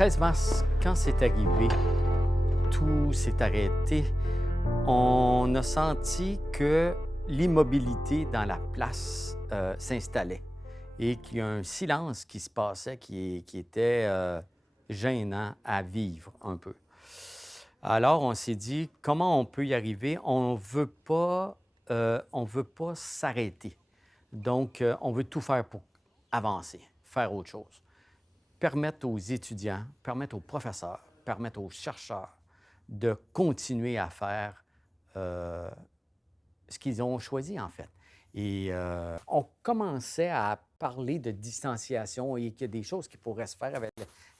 13 mars, quand c'est arrivé, tout s'est arrêté. On a senti que l'immobilité dans la place s'installait et qu'il y a un silence qui se passait qui était gênant à vivre un peu. Alors, on s'est dit, comment on peut y arriver? On veut pas s'arrêter. Donc, on veut tout faire pour avancer, faire autre chose. Permettre aux étudiants, permettre aux professeurs, permettre aux chercheurs de continuer à faire ce qu'ils ont choisi, en fait. Et on commençait à parler de distanciation et qu'il y a des choses qui pourraient se faire avec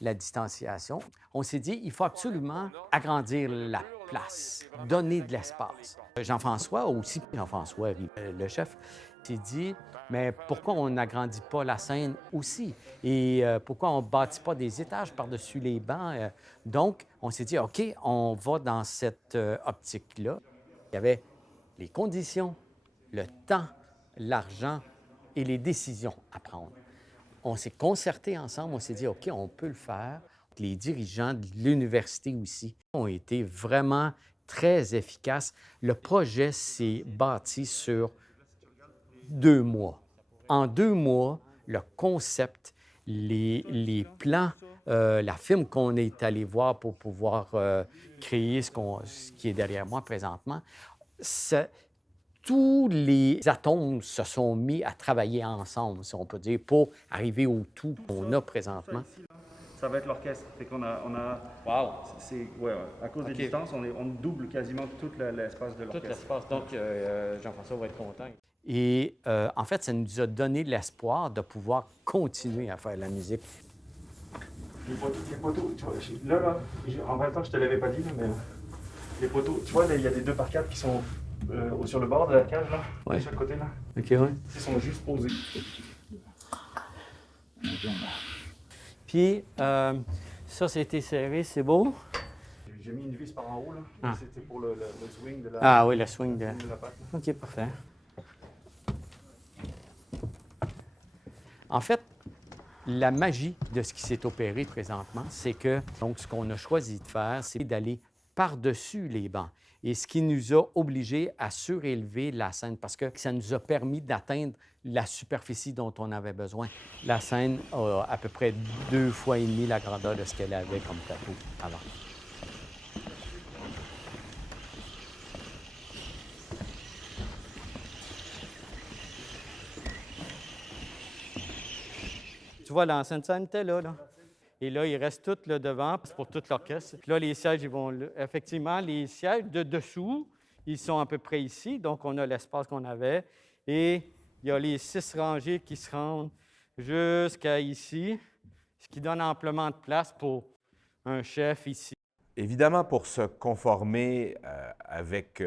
la distanciation. On s'est dit, il faut absolument agrandir la place, donner de l'espace. Jean-François aussi, Jean-François, le chef, s'est dit, mais pourquoi on n'agrandit pas la scène aussi? Et pourquoi on ne bâtit pas des étages par-dessus les bancs? Donc, on s'est dit, OK, on va dans cette optique-là. Il y avait les conditions, le temps, l'argent et les décisions à prendre. On s'est concertés ensemble, on s'est dit, OK, on peut le faire. Les dirigeants de l'université aussi ont été vraiment très efficaces. Le projet s'est bâti sur 2 mois. En 2 mois, le concept, les plans, la firme qu'on est allé voir pour pouvoir créer ce qui est derrière moi présentement, tous les atomes se sont mis à travailler ensemble, si on peut dire, pour arriver au tout qu'on a présentement. Ça va être l'orchestre. Fait qu'on a... Wow! Ouais, à cause des distances, on double quasiment tout l'espace de l'orchestre. Tout l'espace. Donc, Jean-François va être content. Et en fait, ça nous a donné l'espoir de pouvoir continuer à faire la musique. Les poteaux, tu vois, là, en même temps, je te l'avais pas dit, mais les poteaux, tu vois, il y a des 2x4 qui sont sur le bord de la cage, là, de chaque côté, là. OK, oui. Ils sont juste posés. Puis, ça, c'était serré, c'est beau. J'ai mis une vis par en haut, là. C'était pour le swing de la... Ah oui, le swing de la patte. Là. OK, parfait. En fait, la magie de ce qui s'est opéré présentement, c'est que, donc, ce qu'on a choisi de faire, c'est d'aller par-dessus les bancs. Et ce qui nous a obligés à surélever la scène parce que ça nous a permis d'atteindre la superficie dont on avait besoin. La scène a à peu près 2 fois et demi la grandeur de ce qu'elle avait comme plateau avant. Tu vois, l'ancienne scène était là. Et là, il reste tout là devant, c'est pour tout l'orchestre. Puis là, les sièges, ils vont là. Effectivement, les sièges de dessous, ils sont à peu près ici. Donc, on a l'espace qu'on avait. Et il y a les 6 rangées qui se rendent jusqu'à ici, ce qui donne amplement de place pour un chef ici. Évidemment, pour se conformer avec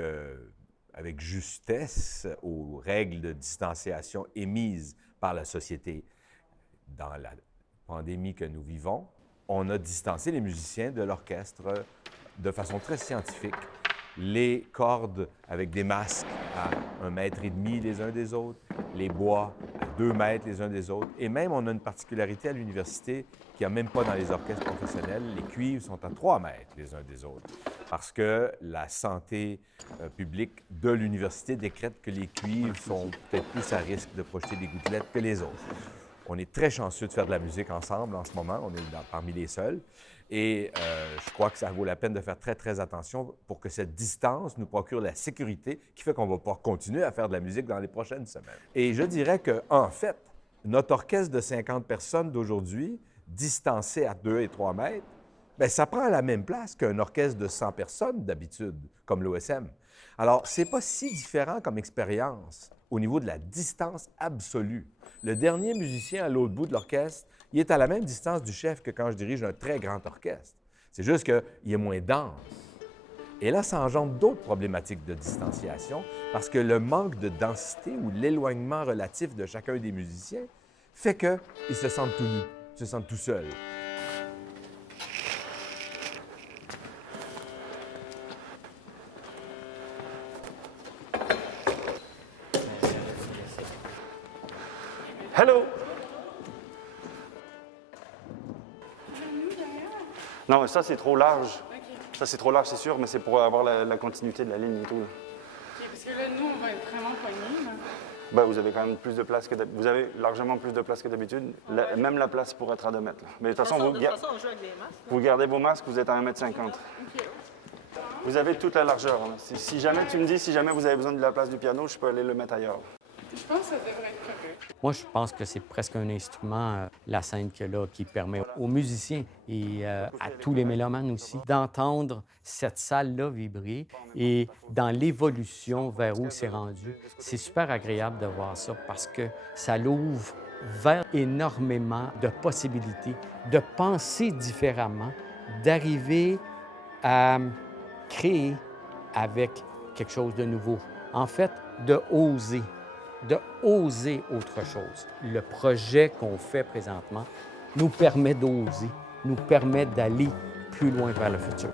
justesse aux règles de distanciation émises par la société dans la pandémie que nous vivons, on a distancé les musiciens de l'orchestre de façon très scientifique. Les cordes avec des masques à 1,5 mètre les uns des autres, les bois à 2 mètres les uns des autres. Et même, on a une particularité à l'université qu'il n'y a même pas dans les orchestres professionnels. Les cuivres sont à 3 mètres les uns des autres parce que la santé publique de l'université décrète que les cuivres sont peut-être plus à risque de projeter des gouttelettes que les autres. On est très chanceux de faire de la musique ensemble en ce moment. On est parmi les seuls. Et je crois que ça vaut la peine de faire très, très attention pour que cette distance nous procure la sécurité qui fait qu'on va pouvoir continuer à faire de la musique dans les prochaines semaines. Et je dirais qu'en fait, notre orchestre de 50 personnes d'aujourd'hui, distancé à 2 et 3 mètres, bien, ça prend la même place qu'un orchestre de 100 personnes d'habitude, comme l'OSM. Alors, c'est pas si différent comme expérience au niveau de la distance absolue. Le dernier musicien à l'autre bout de l'orchestre, il est à la même distance du chef que quand je dirige un très grand orchestre. C'est juste qu'il est moins dense. Et là, ça engendre d'autres problématiques de distanciation parce que le manque de densité ou l'éloignement relatif de chacun des musiciens fait qu'ils se sentent tout nus, se sentent tout seuls. Hello! Non, ça c'est trop large. OK. Ça c'est trop large, c'est sûr, mais c'est pour avoir la continuité de la ligne et tout. OK, parce que là, nous, on va être vraiment pognés, là. Ben, vous avez quand même plus de place que d'habitude. Vous avez largement plus de place que d'habitude. Même la place pour être à 2 mètres. Là. Mais de toute façon, on joue avec des masques. vous gardez vos masques, vous êtes à 1,50 m. OK. Vous avez toute la largeur. Là. Si jamais tu me dis, si jamais vous avez besoin de la place du piano, je peux aller le mettre ailleurs. Je pense que ça devrait être correct. Moi, je pense que c'est presque un instrument, la scène qu'il y a là, qui permet aux musiciens et à tous les mélomanes aussi d'entendre cette salle-là vibrer. Et dans l'évolution vers où c'est rendu, c'est super agréable de voir ça parce que ça l'ouvre vers énormément de possibilités, de penser différemment, d'arriver à créer avec quelque chose de nouveau. En fait, de oser autre chose. Le projet qu'on fait présentement nous permet d'oser, nous permet d'aller plus loin vers le futur.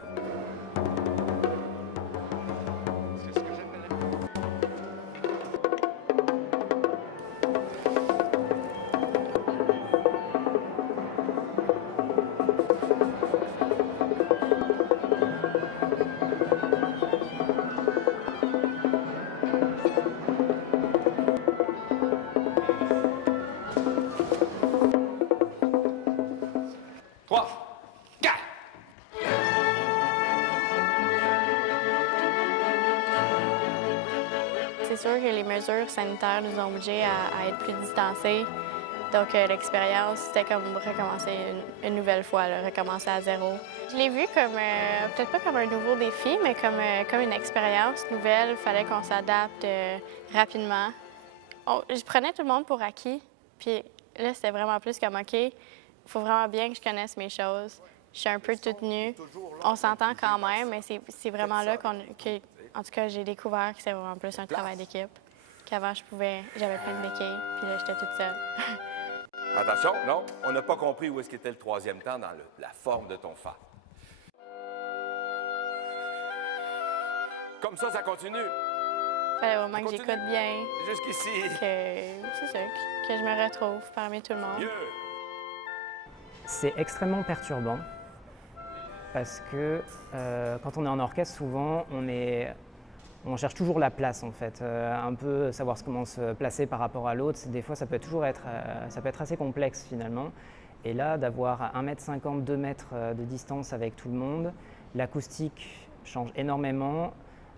C'est sûr que les mesures sanitaires nous ont obligés à être plus distancés. Donc l'expérience, c'était comme recommencer une nouvelle fois, là, recommencer à zéro. Je l'ai vu comme, peut-être pas comme un nouveau défi, mais comme une expérience nouvelle. Il fallait qu'on s'adapte rapidement. Je prenais tout le monde pour acquis. Puis là, c'était vraiment plus comme, OK, il faut vraiment bien que je connaisse mes choses. Je suis un peu toute nue. On s'entend quand même, mais c'est vraiment là en tout cas, j'ai découvert que c'est vraiment plus un travail d'équipe. Qu'avant, j'avais plein de béquilles, puis là, j'étais toute seule. Attention, non, on n'a pas compris où est-ce qu'était le troisième temps dans la forme de ton fa. Comme ça continue. Il fallait vraiment que j'écoute bien. Jusqu'ici. C'est ça, que je me retrouve parmi tout le monde. Mieux. C'est extrêmement perturbant parce que quand on est en orchestre, souvent, on cherche toujours la place en fait, un peu savoir comment se placer par rapport à l'autre. Des fois, ça peut être assez complexe finalement. Et là, d'avoir 1,50 m, 2 mètres de distance avec tout le monde, l'acoustique change énormément.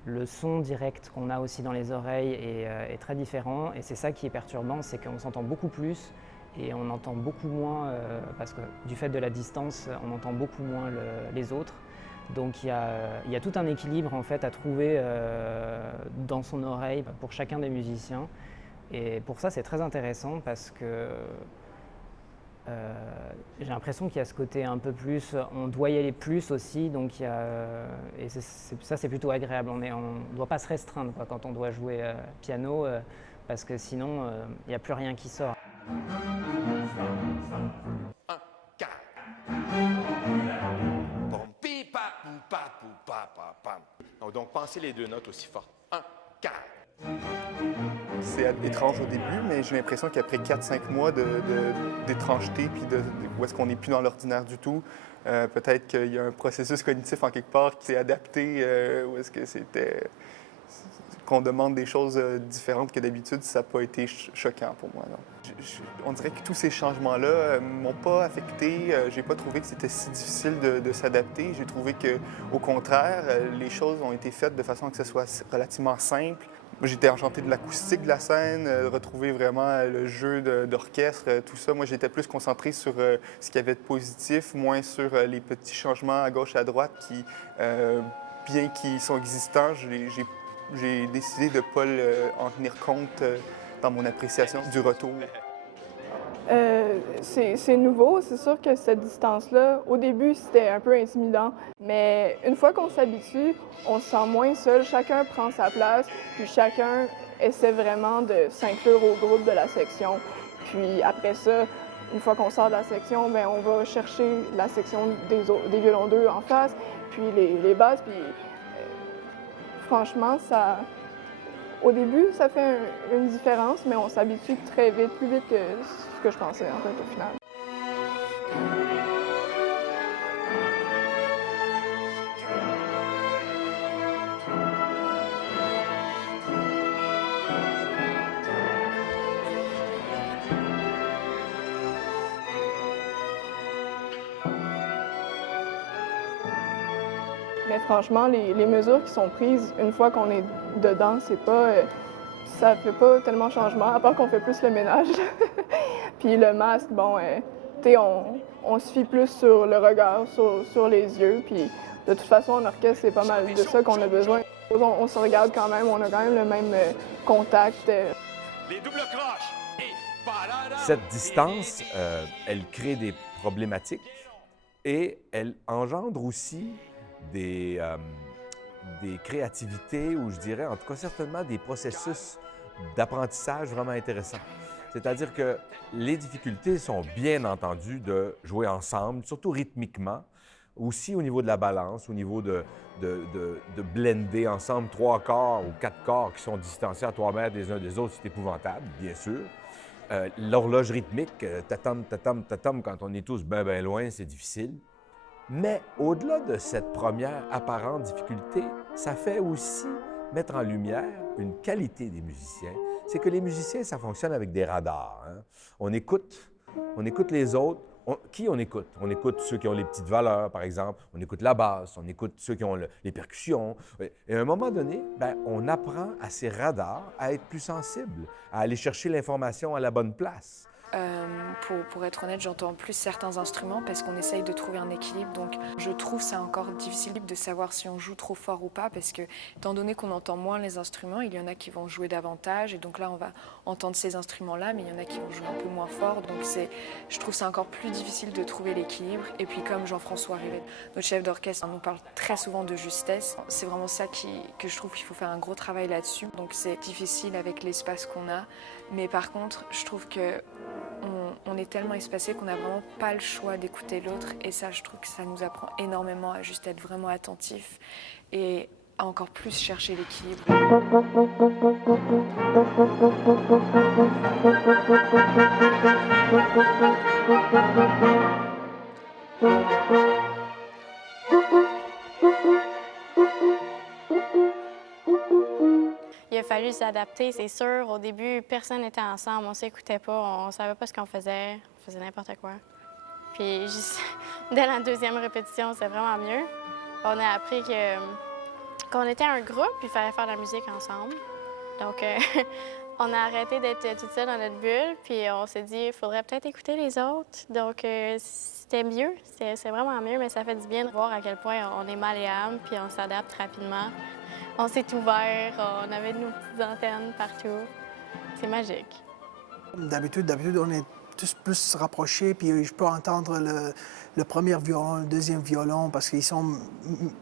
Le son direct qu'on a aussi dans les oreilles est très différent. Et c'est ça qui est perturbant, c'est qu'on s'entend beaucoup plus et on entend beaucoup moins, parce que du fait de la distance, on entend beaucoup moins les autres. Donc il y a tout un équilibre en fait à trouver dans son oreille pour chacun des musiciens. Et pour ça, c'est très intéressant parce que j'ai l'impression qu'il y a ce côté un peu plus, on doit y aller plus aussi, donc et ça c'est plutôt agréable. On ne doit pas se restreindre quoi, quand on doit jouer piano parce que sinon il n'y a plus rien qui sort. Donc, pensez les deux notes aussi fortes. 1, 4. C'est étrange au début, mais j'ai l'impression qu'après 4-5 mois d'étrangeté, puis où est-ce qu'on n'est plus dans l'ordinaire du tout, peut-être qu'il y a un processus cognitif en quelque part qui s'est adapté, où est-ce que c'était qu'on demande des choses différentes que d'habitude, ça n'a pas été choquant pour moi. Non. On dirait que tous ces changements-là m'ont pas affecté. J'ai pas trouvé que c'était si difficile de s'adapter. J'ai trouvé que, au contraire, les choses ont été faites de façon que ce soit relativement simple. J'étais enchanté de l'acoustique de la scène, retrouver vraiment le jeu d'orchestre, tout ça. Moi, j'étais plus concentré sur ce qu'il y avait de positif, moins sur les petits changements à gauche et à droite qui, bien qu'ils sont existants, j'ai décidé de ne pas en tenir compte dans mon appréciation du retour. C'est nouveau, c'est sûr que cette distance-là, au début, c'était un peu intimidant, mais une fois qu'on s'habitue, on se sent moins seul, chacun prend sa place, puis chacun essaie vraiment de s'inclure au groupe de la section. Puis après ça, une fois qu'on sort de la section, bien, on va chercher la section des violons 2 en face, puis les basses, puis franchement, au début, ça fait une différence, mais on s'habitue très vite, plus vite que ce que je pensais, en fait, au final. Mais franchement, les mesures qui sont prises une fois qu'on est dedans, ça fait pas tellement changement, à part qu'on fait plus le ménage. Puis le masque, bon, on se fie plus sur le regard, sur les yeux. Puis de toute façon, en orchestre, c'est pas mal de ça qu'on a besoin. On se regarde quand même, on a quand même le même contact. Les doubles croches! Cette distance, elle crée des problématiques et elle engendre aussi des créativités ou je dirais en tout cas certainement des processus d'apprentissage vraiment intéressants. C'est-à-dire que les difficultés sont bien entendu de jouer ensemble, surtout rythmiquement, aussi au niveau de la balance, au niveau de blender ensemble 3 corps ou 4 corps qui sont distanciés à 3 mètres les uns des autres, c'est épouvantable, bien sûr. L'horloge rythmique, tatam, tatam, tatam, quand on est tous bien, bien loin, c'est difficile. Mais au-delà de cette première apparente difficulté, ça fait aussi mettre en lumière une qualité des musiciens. C'est que les musiciens, ça fonctionne avec des radars. Hein? On écoute les autres. Qui on écoute? On écoute ceux qui ont les petites valeurs, par exemple. On écoute la basse, on écoute ceux qui ont les percussions. Et à un moment donné, bien, on apprend à ces radars à être plus sensibles, à aller chercher l'information à la bonne place. Pour être honnête, j'entends plus certains instruments parce qu'on essaye de trouver un équilibre. Donc, je trouve ça encore difficile de savoir si on joue trop fort ou pas parce que, étant donné qu'on entend moins les instruments, il y en a qui vont jouer davantage. Et donc là, on va entendre ces instruments-là, mais il y en a qui vont jouer un peu moins fort. Donc, je trouve ça encore plus difficile de trouver l'équilibre. Et puis, comme Jean-François Rivet, notre chef d'orchestre, nous parle très souvent de justesse. C'est vraiment ça que je trouve qu'il faut faire un gros travail là-dessus. Donc, c'est difficile avec l'espace qu'on a. Mais par contre, je trouve que on est tellement espacé qu'on n'a vraiment pas le choix d'écouter l'autre. Et ça, je trouve que ça nous apprend énormément à juste être vraiment attentif et à encore plus chercher l'équilibre. Il a fallu s'adapter, c'est sûr. Au début, personne n'était ensemble, on s'écoutait pas, on savait pas ce qu'on faisait n'importe quoi. Puis juste, dès la deuxième répétition, c'est vraiment mieux. On a appris qu'on était un groupe, puis il fallait faire de la musique ensemble. Donc, on a arrêté d'être toute seule dans notre bulle, puis on s'est dit, il faudrait peut-être écouter les autres. Donc, c'était mieux, c'est vraiment mieux, mais ça fait du bien de voir à quel point on est malléable, puis on s'adapte rapidement. On s'est ouvert, on avait nos petites antennes partout. C'est magique. D'habitude, on est tous plus rapprochés, puis je peux entendre le premier violon, le deuxième violon, parce qu'ils sont,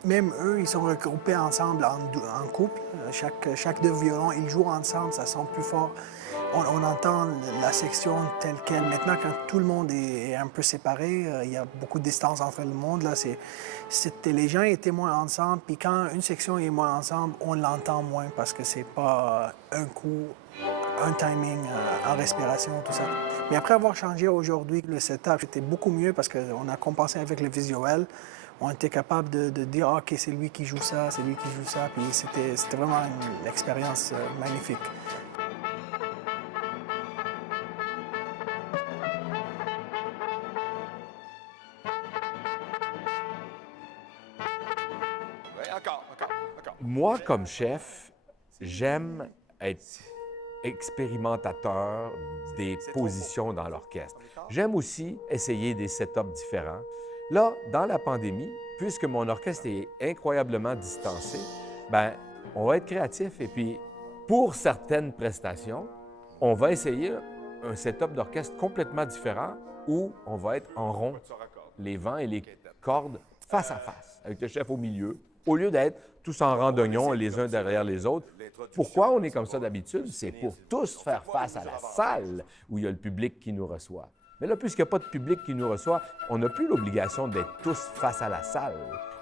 même eux, ils sont regroupés ensemble en couple. Chaque 2 violons, ils jouent ensemble, ça sonne plus fort. On entend la section telle qu'elle. Maintenant, quand tout le monde est un peu séparé, il y a beaucoup de distance entre le monde. Là, les gens étaient moins ensemble, puis quand une section est moins ensemble, on l'entend moins parce que c'est pas un coup, un timing en respiration, tout ça. Mais après avoir changé aujourd'hui, le setup était beaucoup mieux parce qu'on a compensé avec le visuel. On était capable de dire « OK, c'est lui qui joue ça, c'est lui qui joue ça », puis c'était vraiment une expérience magnifique. Moi, comme chef, j'aime être expérimentateur des positions dans l'orchestre. J'aime aussi essayer des setups différents. Là, dans la pandémie, puisque mon orchestre est incroyablement distancé, bien, on va être créatif et puis, pour certaines prestations, on va essayer un setup d'orchestre complètement différent où on va être en rond, les vents et les cordes face à face, avec le chef au milieu, au lieu d'être tous en rang d'oignons les uns derrière les autres. Pourquoi on est comme ça d'habitude? C'est pour tous faire face à la salle où il y a le public qui nous reçoit. Mais là, puisqu'il n'y a pas de public qui nous reçoit, on n'a plus l'obligation d'être tous face à la salle.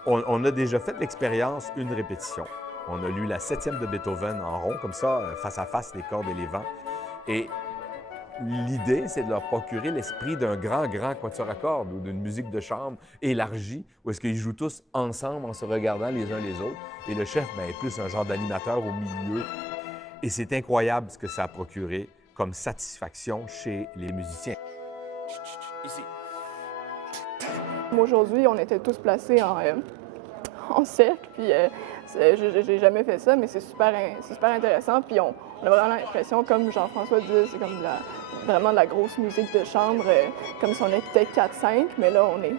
On a déjà fait l'expérience, une répétition. On a lu la 7e de Beethoven en rond, comme ça, face à face, les cordes et les vents. Et l'idée, c'est de leur procurer l'esprit d'un grand quatuor à cordes ou d'une musique de chambre élargie, où est-ce qu'ils jouent tous ensemble en se regardant les uns les autres. Et le chef bien, est plus un genre d'animateur au milieu. Et c'est incroyable ce que ça a procuré comme satisfaction chez les musiciens. Aujourd'hui, on était tous placés en cercle. Puis j'ai jamais fait ça, mais c'est super intéressant. Puis on a vraiment l'impression, comme Jean-François disait, c'est comme vraiment de la grosse musique de chambre, comme si on était 4-5, mais là, on est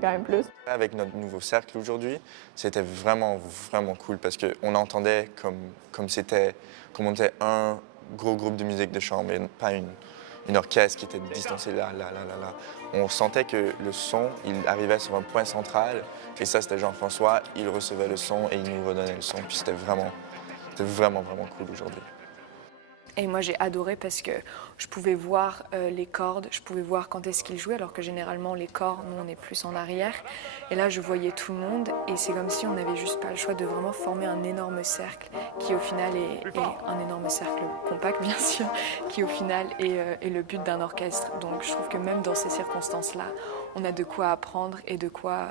quand même plus. Avec notre nouveau cercle aujourd'hui, c'était vraiment cool parce qu'on entendait comme on était un gros groupe de musique de chambre et pas une orchestre qui était distancée là. On sentait que le son, il arrivait sur un point central et ça, c'était Jean-François. Il recevait le son et il nous redonnait le son. Puis c'était vraiment cool aujourd'hui. Et moi, j'ai adoré parce que je pouvais voir les cordes, je pouvais voir quand est-ce qu'ils jouaient, alors que généralement, les corps, nous, on est plus en arrière. Et là, je voyais tout le monde et c'est comme si on n'avait juste pas le choix de vraiment former un énorme cercle qui, au final, est un énorme cercle compact, bien sûr, qui, au final, est le but d'un orchestre. Donc, je trouve que même dans ces circonstances-là, on a de quoi apprendre et de quoi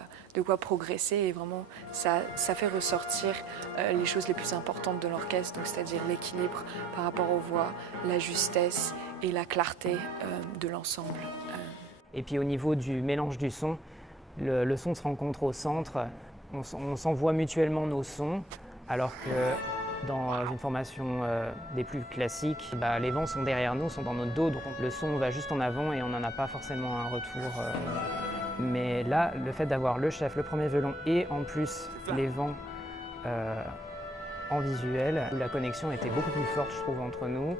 progresser. Et vraiment, ça fait ressortir les choses les plus importantes de l'orchestre, donc c'est-à-dire l'équilibre par rapport aux voix, la justesse et la clarté de l'ensemble. Et puis au niveau du mélange du son, le son se rencontre au centre, on s'envoie mutuellement nos sons, alors que dans une formation des plus classiques, les vents sont derrière nous, sont dans notre dos, donc le son va juste en avant et on n'en a pas forcément un retour. Mais là, le fait d'avoir le chef, le premier violon et en plus les vents en visuel, où la connexion était beaucoup plus forte, je trouve, entre nous.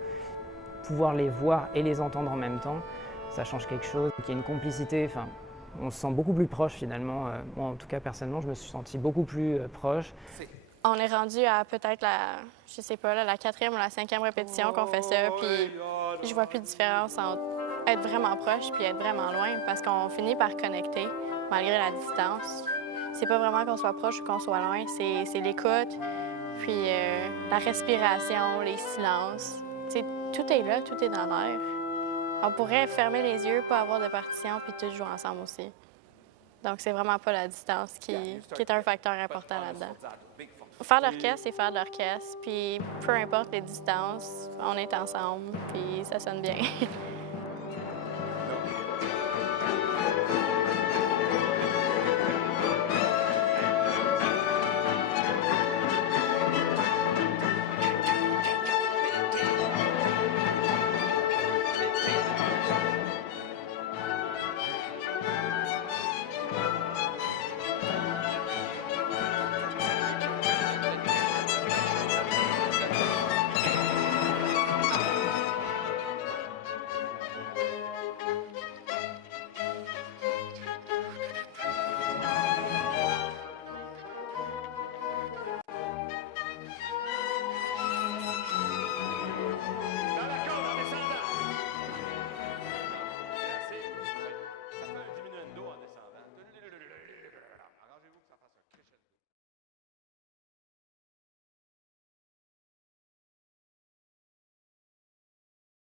Pouvoir les voir et les entendre en même temps, ça change quelque chose. Il y a une complicité, on se sent beaucoup plus proche finalement. Moi, en tout cas, personnellement, je me suis senti beaucoup plus proche. On est rendu à peut-être la 4e ou la 5e répétition qu'on fait ça, puis je vois plus de différence entre être vraiment proche puis être vraiment loin, parce qu'on finit par connecter malgré la distance. C'est pas vraiment qu'on soit proche ou qu'on soit loin, c'est l'écoute, puis la respiration, les silences. T'sais, tout est là, tout est dans l'air. On pourrait fermer les yeux, pas avoir de partition, puis tout jouer ensemble aussi. Donc, c'est vraiment pas la distance qui est un facteur important là-dedans. Faire de l'orchestre, c'est faire de l'orchestre, puis peu importe les distances, on est ensemble, puis ça sonne bien.